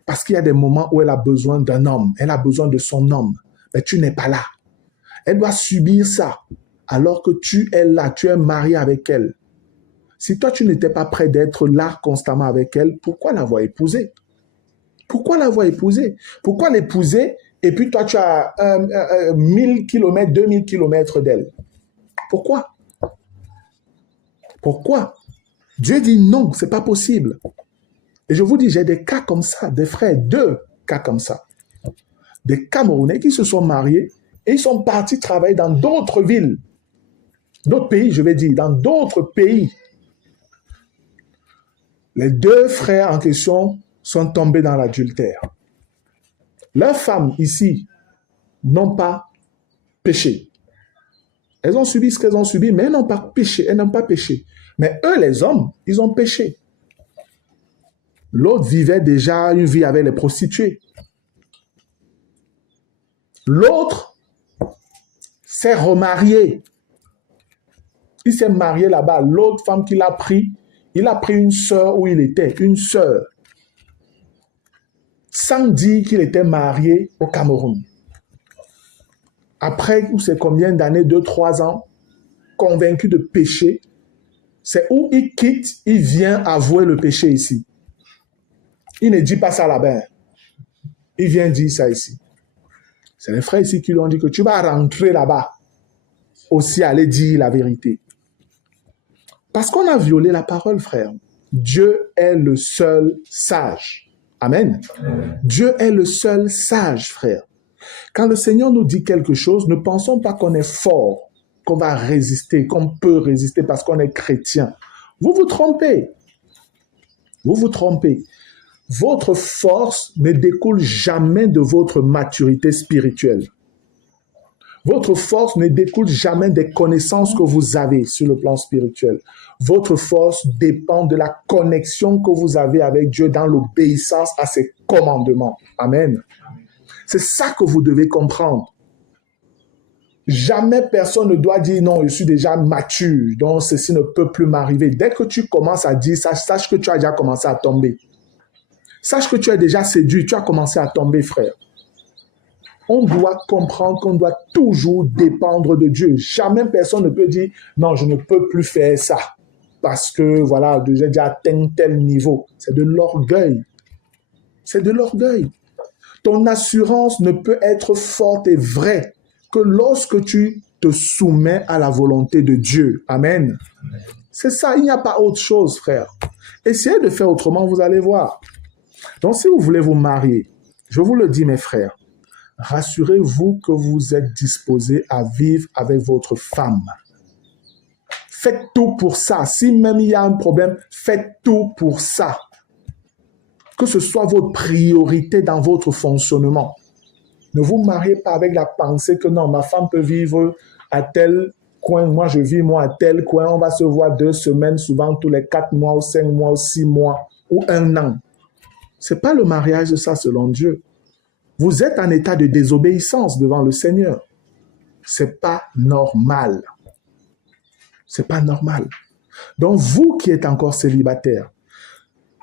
Parce qu'il y a des moments où elle a besoin d'un homme, elle a besoin de son homme, mais tu n'es pas là. Elle doit subir ça, alors que tu es là, tu es marié avec elle. Si toi, tu n'étais pas prêt d'être là constamment avec elle, pourquoi l'avoir épousée? Pourquoi l'avoir épousée? Pourquoi l'épouser et puis toi, tu as 1000 km, 2000 km d'elle? Pourquoi? Pourquoi? Dieu dit non, c'est pas possible. Et je vous dis, j'ai des cas comme ça, des frères, 2 cas comme ça. Des Camerounais qui se sont mariés et ils sont partis travailler dans d'autres villes, d'autres pays, je vais dire, dans d'autres pays. Les 2 frères en question sont tombés dans l'adultère. Leurs femmes ici n'ont pas péché. Elles ont subi ce qu'elles ont subi, mais elles n'ont pas péché. Elles n'ont pas péché. Mais eux, les hommes, ils ont péché. L'autre vivait déjà une vie avec les prostituées. L'autre s'est remarié. Il s'est marié là-bas. L'autre femme qu'il a pris, il a pris une sœur où il était, une sœur, sans dire qu'il était marié au Cameroun. Après, c'est combien d'années, 2-3 ans, convaincu de péché, c'est où il quitte, il vient avouer le péché ici. Il ne dit pas ça là-bas. Il vient dire ça ici. C'est les frères ici qui lui ont dit que tu vas rentrer là-bas, aussi aller dire la vérité. Parce qu'on a violé la parole, frère. Dieu est le seul sage. Amen. Dieu est le seul sage, frère. Quand le Seigneur nous dit quelque chose, ne pensons pas qu'on est fort, qu'on va résister, qu'on peut résister parce qu'on est chrétien. Vous vous trompez. Vous vous trompez. Votre force ne découle jamais de votre maturité spirituelle. Votre force ne découle jamais des connaissances que vous avez sur le plan spirituel. Votre force dépend de la connexion que vous avez avec Dieu dans l'obéissance à ses commandements. Amen. C'est ça que vous devez comprendre. Jamais personne ne doit dire non, je suis déjà mature, donc ceci ne peut plus m'arriver. Dès que tu commences à dire ça, sache que tu as déjà commencé à tomber. Sache que tu es déjà séduit, tu as commencé à tomber, frère. On doit comprendre qu'on doit toujours dépendre de Dieu. Jamais personne ne peut dire non, je ne peux plus faire ça parce que voilà, j'ai déjà atteint tel niveau. C'est de l'orgueil. C'est de l'orgueil. Ton assurance ne peut être forte et vraie que lorsque tu te soumets à la volonté de Dieu. Amen. C'est ça, il n'y a pas autre chose, frère. Essayez de faire autrement, vous allez voir. Donc, si vous voulez vous marier, je vous le dis, mes frères, rassurez-vous que vous êtes disposés à vivre avec votre femme. Faites tout pour ça. Si même il y a un problème, faites tout pour ça. Que ce soit votre priorité dans votre fonctionnement. Ne vous mariez pas avec la pensée que non, ma femme peut vivre à tel coin, moi je vis moi à tel coin, on va se voir 2 semaines, souvent tous les 4 mois ou 5 mois ou 6 mois ou 1 an. Ce n'est pas le mariage de ça selon Dieu. Vous êtes en état de désobéissance devant le Seigneur. Ce n'est pas normal. Ce n'est pas normal. Donc vous qui êtes encore célibataire,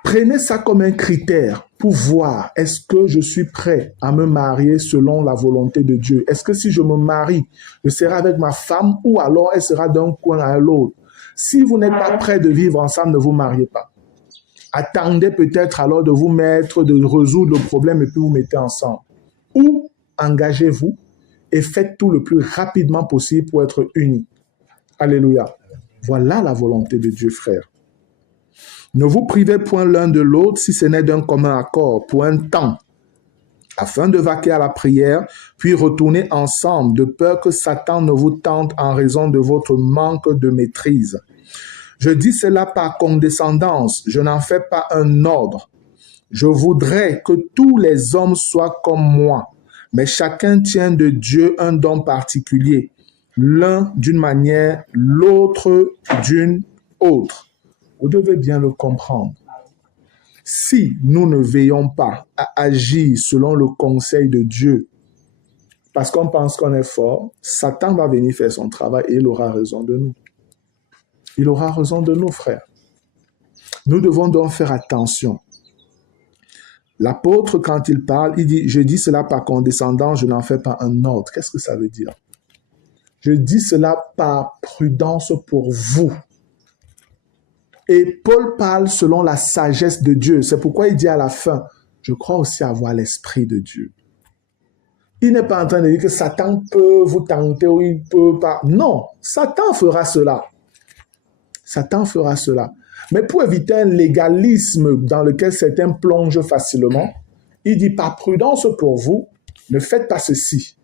prenez ça comme un critère pour voir est-ce que je suis prêt à me marier selon la volonté de Dieu. Est-ce que si je me marie, je serai avec ma femme ou alors elle sera d'un coin à l'autre. Si vous n'êtes pas prêt de vivre ensemble, ne vous mariez pas. Attendez peut-être alors de vous mettre, de résoudre le problème et puis vous mettez ensemble. Ou engagez-vous et faites tout le plus rapidement possible pour être unis. Alléluia. Voilà la volonté de Dieu, frère. Ne vous privez point l'un de l'autre si ce n'est d'un commun accord pour un temps, afin de vaquer à la prière, puis retourner ensemble, de peur que Satan ne vous tente en raison de votre manque de maîtrise. Je dis cela par condescendance, je n'en fais pas un ordre. Je voudrais que tous les hommes soient comme moi, mais chacun tient de Dieu un don particulier, l'un d'une manière, l'autre d'une autre. Vous devez bien le comprendre. Si nous ne veillons pas à agir selon le conseil de Dieu, parce qu'on pense qu'on est fort, Satan va venir faire son travail et il aura raison de nous. Il aura raison de nous, frères. Nous devons donc faire attention. L'apôtre, quand il parle, il dit « Je dis cela par condescendance, je n'en fais pas un ordre. » Qu'est-ce que ça veut dire? Je dis cela par prudence pour vous. Et Paul parle selon la sagesse de Dieu. C'est pourquoi il dit à la fin, je crois aussi avoir l'esprit de Dieu. Il n'est pas en train de dire que Satan peut vous tenter ou il peut pas. Non, Satan fera cela. Satan fera cela. Mais pour éviter un légalisme dans lequel certains plongent facilement, il dit par prudence pour vous, ne faites pas ceci.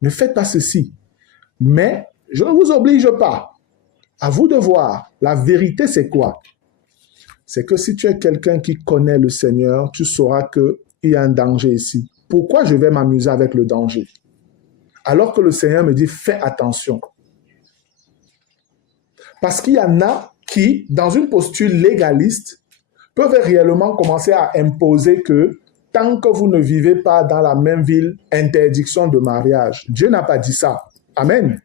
Ne faites pas ceci. Mais je ne vous oblige pas. À vous de voir. La vérité, c'est quoi? C'est que si tu es quelqu'un qui connaît le Seigneur, tu sauras qu'il y a un danger ici. Pourquoi je vais m'amuser avec le danger? Alors que le Seigneur me dit, fais attention. Parce qu'il y en a qui, dans une posture légaliste, peuvent réellement commencer à imposer que tant que vous ne vivez pas dans la même ville, interdiction de mariage. Dieu n'a pas dit ça. Amen.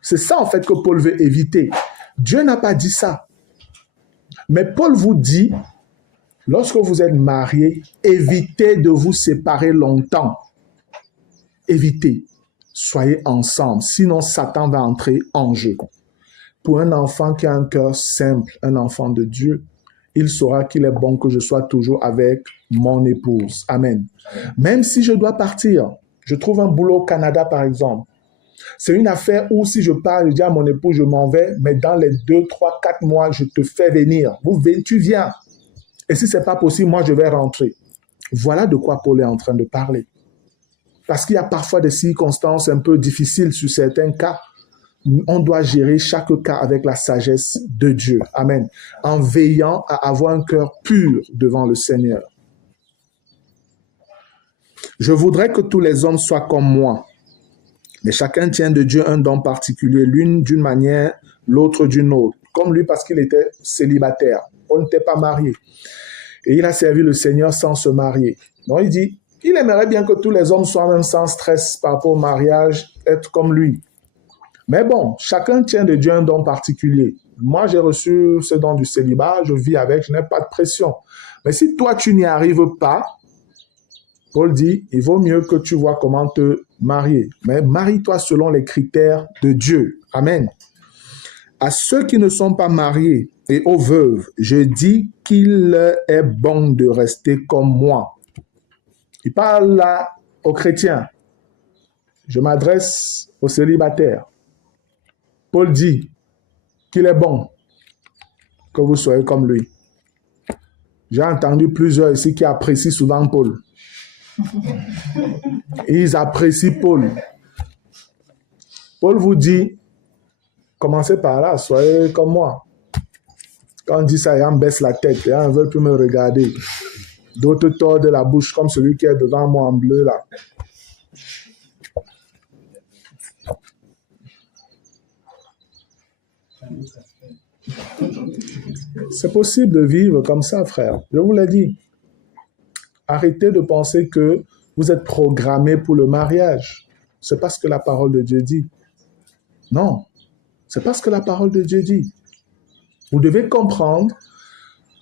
C'est ça en fait que Paul veut éviter. Dieu n'a pas dit ça. Mais Paul vous dit, lorsque vous êtes mariés, évitez de vous séparer longtemps. Évitez. Soyez ensemble. Sinon, Satan va entrer en jeu. Pour un enfant qui a un cœur simple, un enfant de Dieu, il saura qu'il est bon que je sois toujours avec mon épouse. Amen. Même si je dois partir, je trouve un boulot au Canada par exemple. C'est une affaire où si je pars, je dis à mon épouse, je m'en vais, mais dans les 2, 3, 4 mois, je te fais venir. Tu viens. Et si ce n'est pas possible, moi, je vais rentrer. Voilà de quoi Paul est en train de parler. Parce qu'il y a parfois des circonstances un peu difficiles sur certains cas. On doit gérer chaque cas avec la sagesse de Dieu. Amen. En veillant à avoir un cœur pur devant le Seigneur. Je voudrais que tous les hommes soient comme moi. Mais chacun tient de Dieu un don particulier, l'une d'une manière, l'autre d'une autre. Comme lui parce qu'il était célibataire. On n'était pas marié. Et il a servi le Seigneur sans se marier. Donc il dit, il aimerait bien que tous les hommes soient même sans stress par rapport au mariage, être comme lui. Mais bon, chacun tient de Dieu un don particulier. Moi, j'ai reçu ce don du célibat, je vis avec, je n'ai pas de pression. Mais si toi, tu n'y arrives pas, Paul dit, il vaut mieux que tu vois comment te marier. Mais marie-toi selon les critères de Dieu. Amen. À ceux qui ne sont pas mariés et aux veuves, je dis qu'il est bon de rester comme moi. Il parle là aux chrétiens. Je m'adresse aux célibataires. Paul dit qu'il est bon que vous soyez comme lui. J'ai entendu plusieurs ici qui apprécient souvent Paul. Ils apprécient Paul. Paul vous dit, commencez par là, soyez comme moi. Quand on dit ça, il y en baisse la tête, il y en veut plus me regarder. D'autres tordent la bouche comme celui qui est devant moi en bleu là. C'est possible de vivre comme ça, frère. Je vous l'ai dit. Arrêtez de penser que vous êtes programmé pour le mariage. C'est pas ce que la parole de Dieu dit. Non, c'est pas ce que la parole de Dieu dit. Vous devez comprendre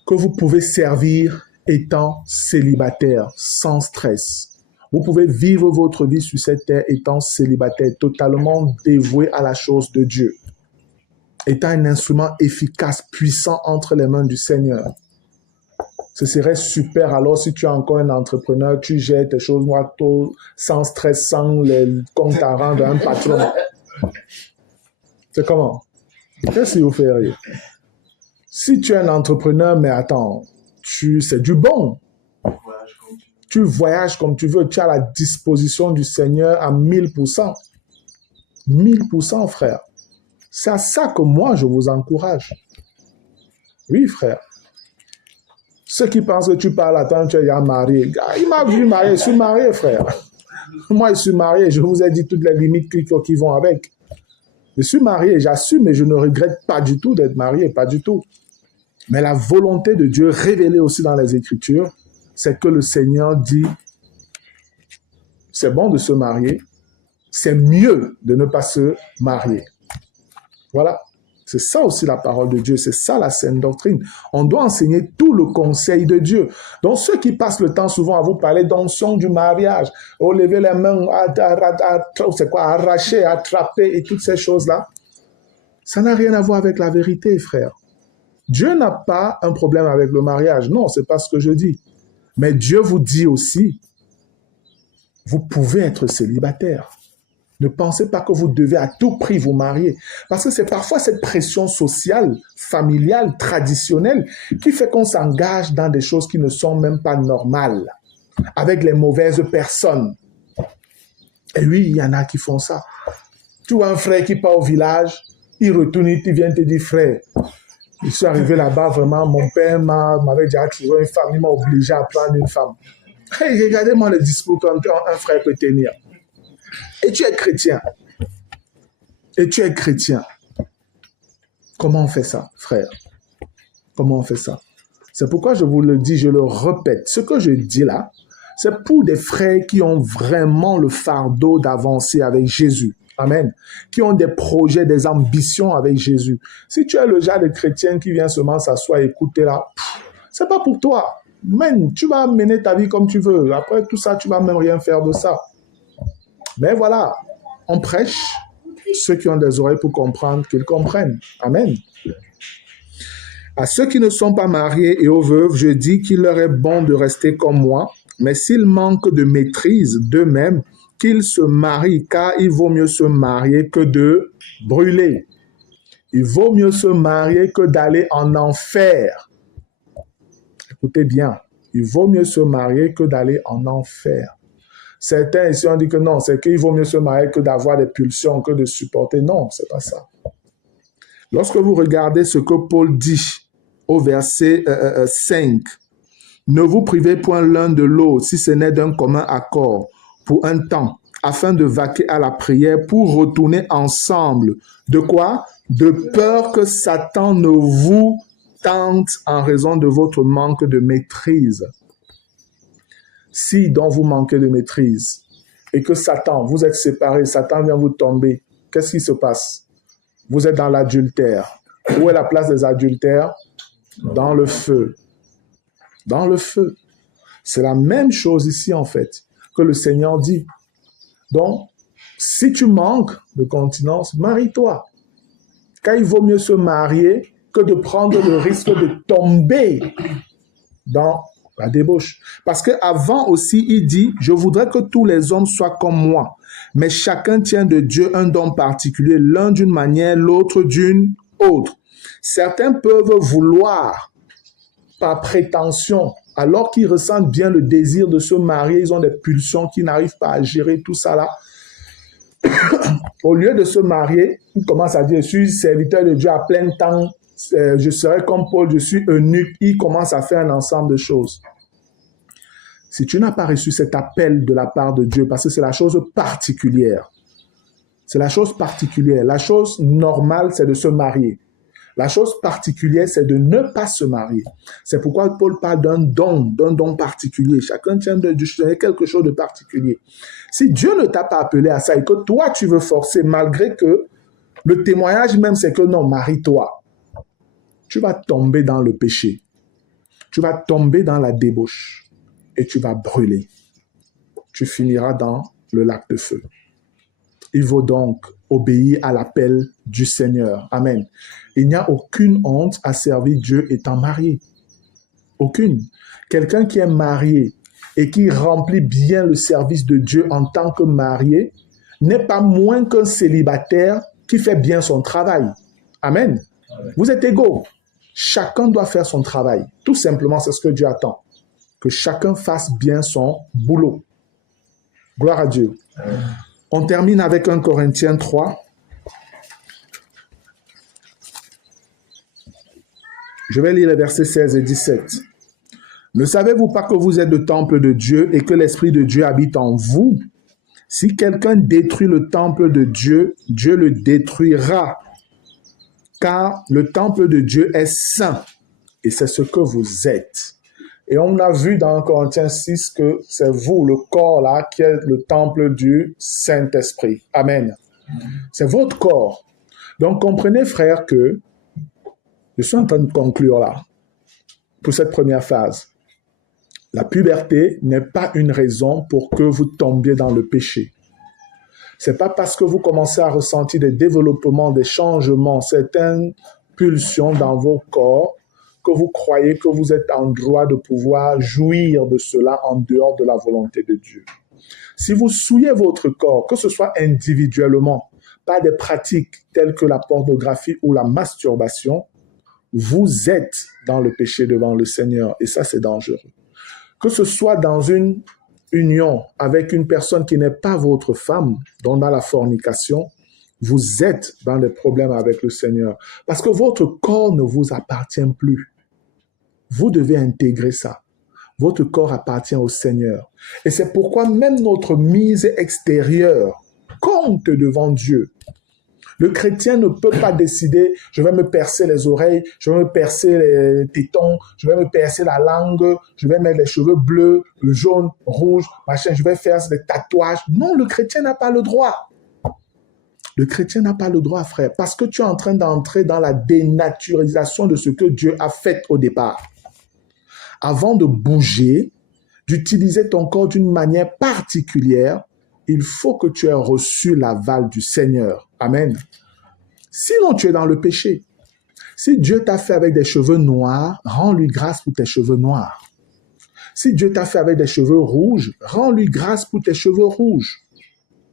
que vous pouvez servir étant célibataire, sans stress. Vous pouvez vivre votre vie sur cette terre étant célibataire, totalement dévoué à la chose de Dieu. Étant un instrument efficace, puissant entre les mains du Seigneur. Ce serait super alors si tu es encore un entrepreneur, tu gères tes choses sans stress, sans les comptes à rendre à un patron. C'est comment? Qu'est-ce que vous feriez? Si tu es un entrepreneur, mais attends, c'est du bon. Tu voyages comme tu veux, tu as la disposition du Seigneur à 1000%. 1000%, frère. C'est à ça que moi, je vous encourage. Oui, frère. Ceux qui pensent que tu parles, attends, tu es déjà marié. Il m'a vu marié, je suis marié, frère. Moi, je suis marié, je vous ai dit toutes les limites qui vont avec. Je suis marié, j'assume et je ne regrette pas du tout d'être marié, pas du tout. Mais la volonté de Dieu révélée aussi dans les Écritures, c'est que le Seigneur dit, c'est bon de se marier, c'est mieux de ne pas se marier. Voilà. C'est ça aussi la parole de Dieu, c'est ça la saine doctrine. On doit enseigner tout le conseil de Dieu. Donc ceux qui passent le temps souvent à vous parler d'onction du mariage, au lever les mains, arracher, attraper et toutes ces choses-là, ça n'a rien à voir avec la vérité, frère. Dieu n'a pas un problème avec le mariage. Non, c'est pas ce que je dis. Mais Dieu vous dit aussi, vous pouvez être célibataire. Ne pensez pas que vous devez à tout prix vous marier. Parce que c'est parfois cette pression sociale, familiale, traditionnelle qui fait qu'on s'engage dans des choses qui ne sont même pas normales, avec les mauvaises personnes. Et oui, il y en a qui font ça. Tu vois un frère qui part au village, il retourne, il vient te dire, frère, je suis arrivé là-bas, vraiment, mon père m'avait déjà trouvé une femme, il m'a obligé à prendre une femme. Hey, regardez-moi le discours qu'un frère peut tenir. Et tu es chrétien. Et tu es chrétien. Comment on fait ça, frère? Comment on fait ça? C'est pourquoi je vous le dis, je le répète. Ce que je dis là, c'est pour des frères qui ont vraiment le fardeau d'avancer avec Jésus. Amen. Qui ont des projets, des ambitions avec Jésus. Si tu es le genre de chrétien qui vient seulement s'asseoir et écouter là, c'est pas pour toi. Man, tu vas mener ta vie comme tu veux. Après tout ça, tu vas même rien faire de ça. Mais voilà, on prêche. Ceux qui ont des oreilles pour comprendre, qu'ils comprennent. Amen. À ceux qui ne sont pas mariés et aux veuves, je dis qu'il leur est bon de rester comme moi, mais s'ils manquent de maîtrise d'eux-mêmes, qu'ils se marient, car il vaut mieux se marier que de brûler. Il vaut mieux se marier que d'aller en enfer. Écoutez bien, il vaut mieux se marier que d'aller en enfer. Certains ici ont dit que non, c'est qu'il vaut mieux se marier que d'avoir des pulsions, que de supporter. Non, c'est pas ça. Lorsque vous regardez ce que Paul dit au verset 5, ne vous privez point l'un de l'autre si ce n'est d'un commun accord pour un temps, afin de vaquer à la prière pour retourner ensemble. De quoi? De peur que Satan ne vous tente en raison de votre manque de maîtrise. Si donc vous manquez de maîtrise et que Satan, vous êtes séparés, Satan vient vous tomber, qu'est-ce qui se passe? Vous êtes dans l'adultère. Où est la place des adultères? Dans le feu. Dans le feu. C'est la même chose ici en fait que le Seigneur dit. Donc, si tu manques de continence, marie-toi. Car il vaut mieux se marier que de prendre le risque de tomber dans la débauche. Parce qu'avant aussi, il dit, je voudrais que tous les hommes soient comme moi, mais chacun tient de Dieu un don particulier, l'un d'une manière, l'autre d'une autre. Certains peuvent vouloir, par prétention, alors qu'ils ressentent bien le désir de se marier, ils ont des pulsions qui n'arrivent pas à gérer tout ça là. Au lieu de se marier, ils commencent à dire, je suis serviteur de Dieu à plein temps, je serai comme Paul, je suis eunuque. Il commence à faire un ensemble de choses. Si tu n'as pas reçu cet appel de la part de Dieu, parce que c'est la chose particulière, c'est la chose particulière. La chose normale, c'est de se marier. La chose particulière, c'est de ne pas se marier. C'est pourquoi Paul parle d'un don particulier. Chacun tient de Dieu quelque chose de particulier. Si Dieu ne t'a pas appelé à ça et que toi, tu veux forcer, malgré que le témoignage même, c'est que non, marie-toi. Tu vas tomber dans le péché. Tu vas tomber dans la débauche. Et tu vas brûler. Tu finiras dans le lac de feu. Il vaut donc obéir à l'appel du Seigneur. Amen. Il n'y a aucune honte à servir Dieu étant marié. Aucune. Quelqu'un qui est marié et qui remplit bien le service de Dieu en tant que marié n'est pas moins qu'un célibataire qui fait bien son travail. Amen. Amen. Vous êtes égaux. Chacun doit faire son travail. Tout simplement, c'est ce que Dieu attend. Que chacun fasse bien son boulot. Gloire à Dieu. Amen. On termine avec 1 Corinthiens 3. Je vais lire les versets 16 et 17. Ne savez-vous pas que vous êtes le temple de Dieu et que l'Esprit de Dieu habite en vous? Si quelqu'un détruit le temple de Dieu, Dieu le détruira, car le temple de Dieu est saint, et c'est ce que vous êtes. Et on a vu dans Corinthiens 6 que c'est vous, le corps là, qui est le temple du Saint-Esprit. Amen. C'est votre corps. Donc comprenez, frères, que je suis en train de conclure là, pour cette première phase. La puberté n'est pas une raison pour que vous tombiez dans le péché. C'est pas parce que vous commencez à ressentir des développements, des changements, certaines pulsions dans vos corps, que vous croyez que vous êtes en droit de pouvoir jouir de cela en dehors de la volonté de Dieu. Si vous souillez votre corps, que ce soit individuellement, pas des pratiques telles que la pornographie ou la masturbation, vous êtes dans le péché devant le Seigneur et ça c'est dangereux. Que ce soit dans une union avec une personne qui n'est pas votre femme, dont dans la fornication, vous êtes dans des problèmes avec le Seigneur. Parce que votre corps ne vous appartient plus. Vous devez intégrer ça. Votre corps appartient au Seigneur. Et c'est pourquoi même notre mise extérieure compte devant Dieu. Le chrétien ne peut pas décider, je vais me percer les oreilles, je vais me percer les tétons, je vais me percer la langue, je vais mettre les cheveux bleus, jaune, rouge, machin, je vais faire des tatouages. Non, le chrétien n'a pas le droit. Le chrétien n'a pas le droit, frère, parce que tu es en train d'entrer dans la dénaturisation de ce que Dieu a fait au départ. Avant de bouger, d'utiliser ton corps d'une manière particulière, il faut que tu aies reçu l'aval du Seigneur. Amen. Sinon, tu es dans le péché. Si Dieu t'a fait avec des cheveux noirs, rends-lui grâce pour tes cheveux noirs. Si Dieu t'a fait avec des cheveux rouges, rends-lui grâce pour tes cheveux rouges.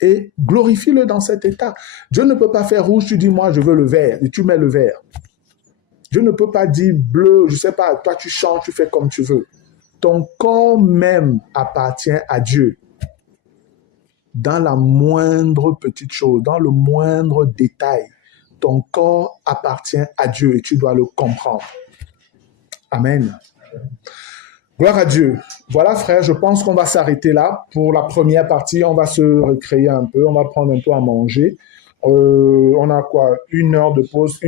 Et glorifie-le dans cet état. Dieu ne peut pas faire rouge, tu dis, moi, je veux le vert, et tu mets le vert. Dieu ne peut pas dire bleu, je ne sais pas, toi, tu chantes, tu fais comme tu veux. Ton corps même appartient à Dieu. Dans la moindre petite chose, dans le moindre détail, ton corps appartient à Dieu et tu dois le comprendre. Amen. Gloire à Dieu. Voilà, frère, je pense qu'on va s'arrêter là. Pour la première partie, on va se recréer un peu, on va prendre un peu à manger. On a quoi? 1 heure de pause,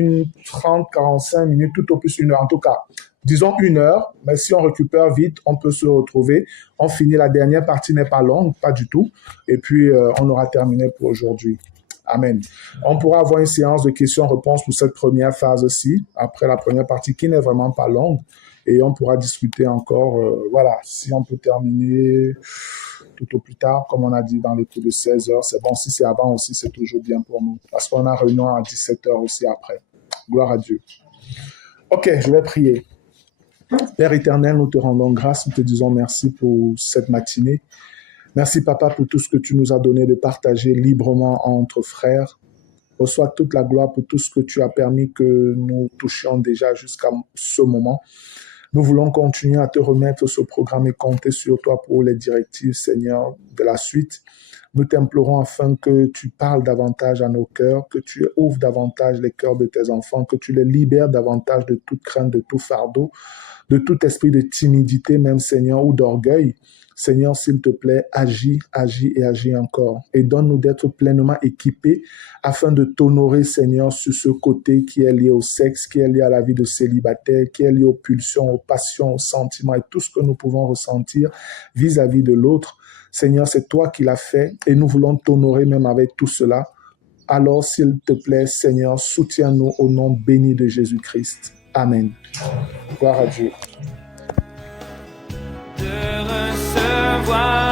30, 45 minutes, tout au plus 1 heure. En tout cas, disons 1 heure, mais si on récupère vite, on peut se retrouver. On finit, la dernière partie n'est pas longue, pas du tout. Et puis, on aura terminé pour aujourd'hui. Amen. On pourra avoir une séance de questions-réponses pour cette première phase-ci, après la première partie qui n'est vraiment pas longue. Et on pourra discuter encore, voilà, si on peut terminer tout au plus tard, comme on a dit dans les coups de 16 heures, c'est bon. Si c'est avant aussi, c'est toujours bien pour nous. Parce qu'on a réunion à 17 heures aussi après. Gloire à Dieu. Ok, je vais prier. Père éternel, nous te rendons grâce, nous te disons merci pour cette matinée. Merci, Papa, pour tout ce que tu nous as donné de partager librement entre frères. Reçois toute la gloire pour tout ce que tu as permis que nous touchions déjà jusqu'à ce moment. Nous voulons continuer à te remettre ce programme et compter sur toi pour les directives, Seigneur, de la suite. Nous t'implorons afin que tu parles davantage à nos cœurs, que tu ouvres davantage les cœurs de tes enfants, que tu les libères davantage de toute crainte, de tout fardeau, de tout esprit de timidité, même, Seigneur, ou d'orgueil. Seigneur, s'il te plaît, agis, agis et agis encore. Et donne-nous d'être pleinement équipés afin de t'honorer, Seigneur, sur ce côté qui est lié au sexe, qui est lié à la vie de célibataire, qui est lié aux pulsions, aux passions, aux sentiments et tout ce que nous pouvons ressentir vis-à-vis de l'autre. Seigneur, c'est toi qui l'as fait et nous voulons t'honorer même avec tout cela. Alors, s'il te plaît, Seigneur, soutiens-nous au nom béni de Jésus-Christ. Amen. Gloire à Dieu. De recevoir